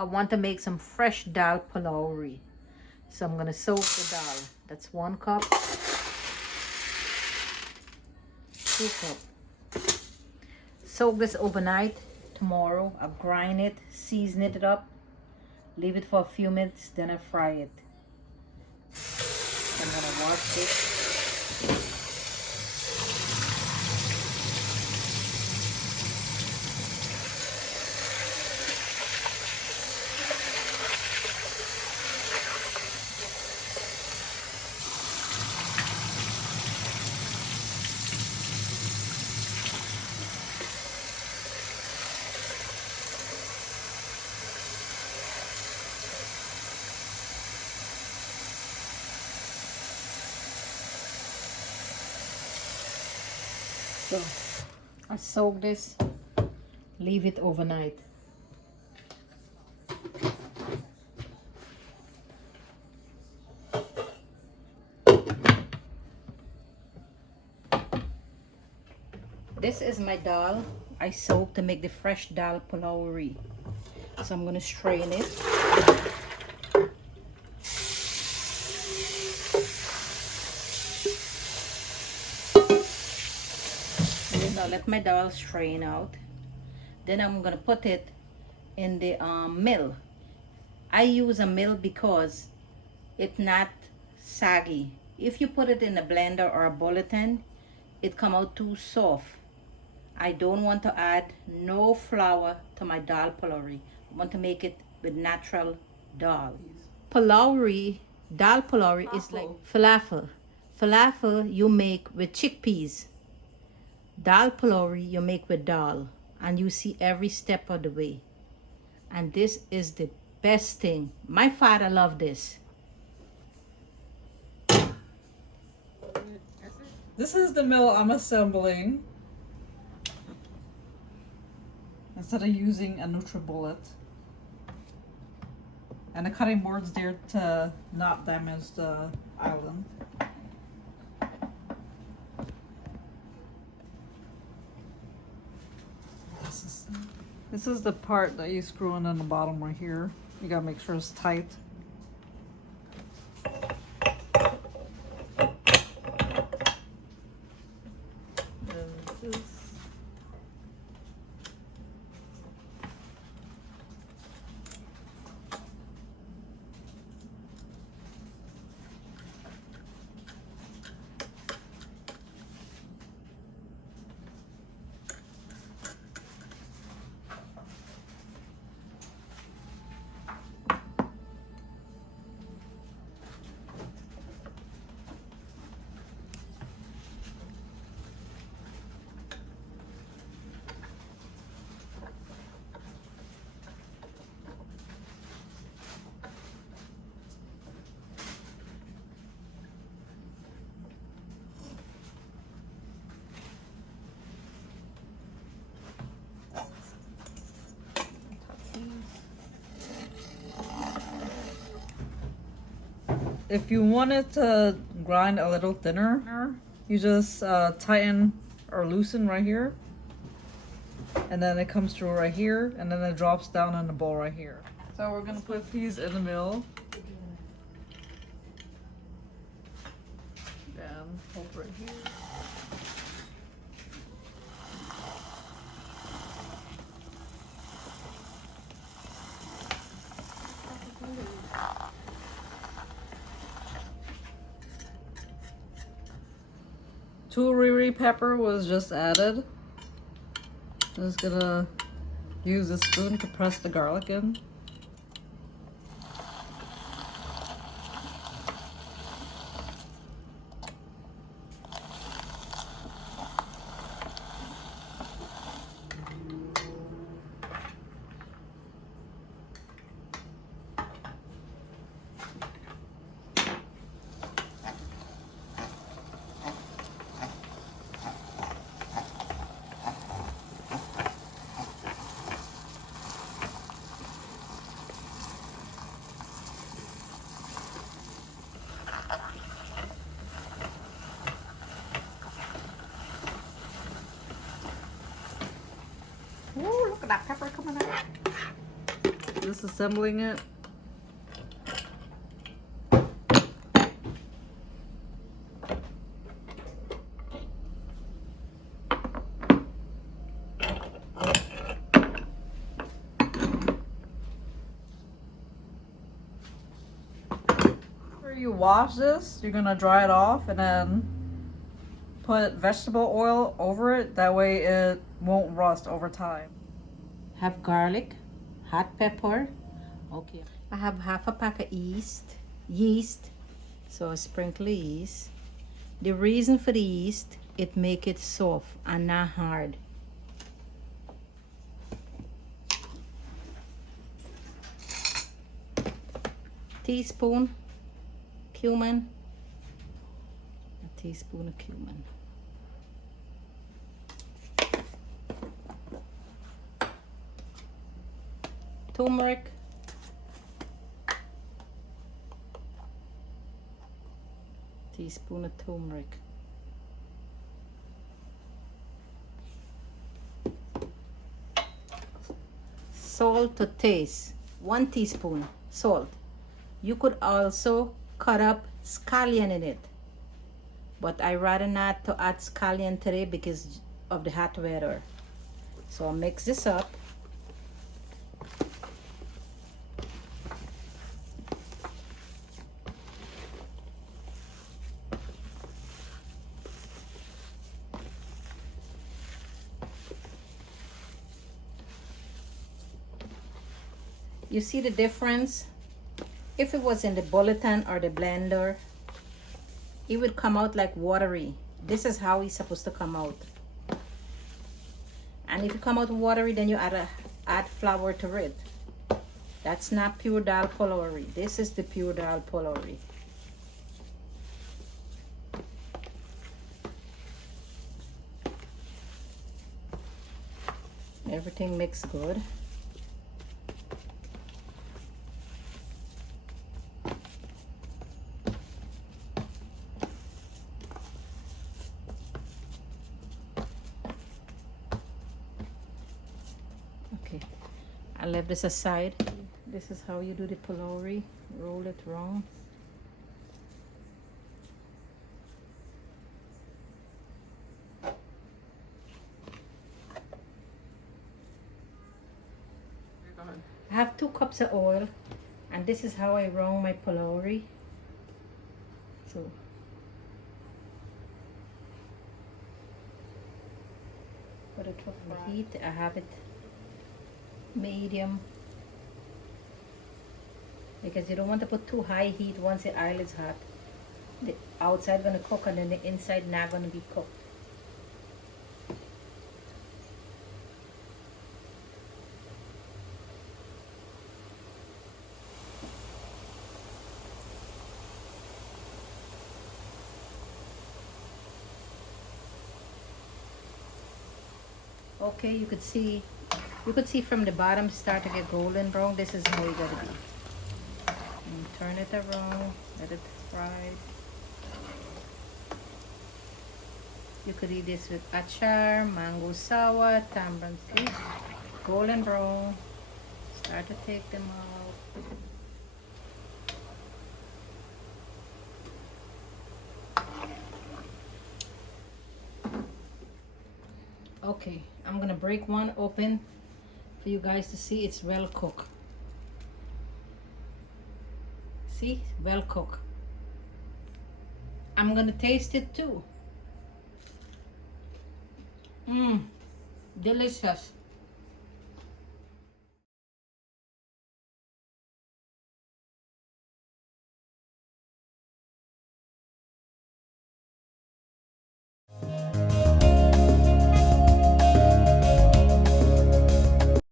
I want to make some fresh dal Pholouri. So I'm going to soak the dal. That's 1 cup. 2 cup. Soak this overnight. Tomorrow I'll grind it, season it up, leave it for a few minutes, then I fry it. I'm going to wash this. So I soak this, leave it overnight. This is my dal I soak to make the fresh dal Pholouri. So I'm going to strain it. I'll let my dal strain out. Then I'm gonna put it in the mill. I use a mill because it's not saggy. If you put it in a blender or a bulletin, it come out too soft. I don't want to add no flour to my dal Pholouri. I want to make it with natural dal. Pholouri, dal Pholouri is like falafel. Falafel you make with chickpeas. Dal Pholouri you make with dal, and you see every step of the way. And this is the best thing. My father loved this. This is the mill I'm assembling instead of using a NutriBullet. And the cutting board's there to not damage the island. This is the part that you screw in on the bottom right here. You gotta make sure it's tight. If you want it to grind a little thinner, you just tighten or loosen right here. And then it comes through right here, and then it drops down in the bowl right here. So we're gonna put these in the middle. Then hold right here. Wiri pepper was just added. Just gonna use a spoon to press the garlic in. Ooh, look at that pepper coming out. disassembling it. After you wash this, you're gonna dry it off and then put vegetable oil over it. That way it won't rust over time. Have garlic, hot pepper. Okay. I have half a pack of yeast. So I sprinkle the yeast. The reason for the yeast, it make it soft and not hard. Teaspoon cumin. A teaspoon of cumin. Turmeric. Teaspoon of turmeric. Salt to taste. 1 teaspoon salt. You could also cut up scallion in it, but I rather not to add scallion today because of the hot weather. So I'll mix this up. You see the difference? If it was in the bulletin or the blender, it would come out like watery. This is how it's supposed to come out. And if you come out watery, then you add flour to it. That's not pure Dhal Pholouri. This is the pure Dhal Pholouri. Everything mixed good. Okay, I left this aside. This is how you do the Pholouri. Roll it wrong. I have 2 cups of oil, and this is how I round my Pholouri. So put it for heat. I have it medium because you don't want to put too high heat once the oil is hot. The outside gonna cook and then the inside not gonna be cooked. Okay, you could see from the bottom start to get golden brown. This is how you gotta be. And turn it around, let it fry. You could eat this with achar, mango sour, tamarind sweet, golden brown. Start to take them out. Okay, I'm gonna break one open for you guys to see it's well cooked. See, well cooked. I'm gonna taste it too. Delicious.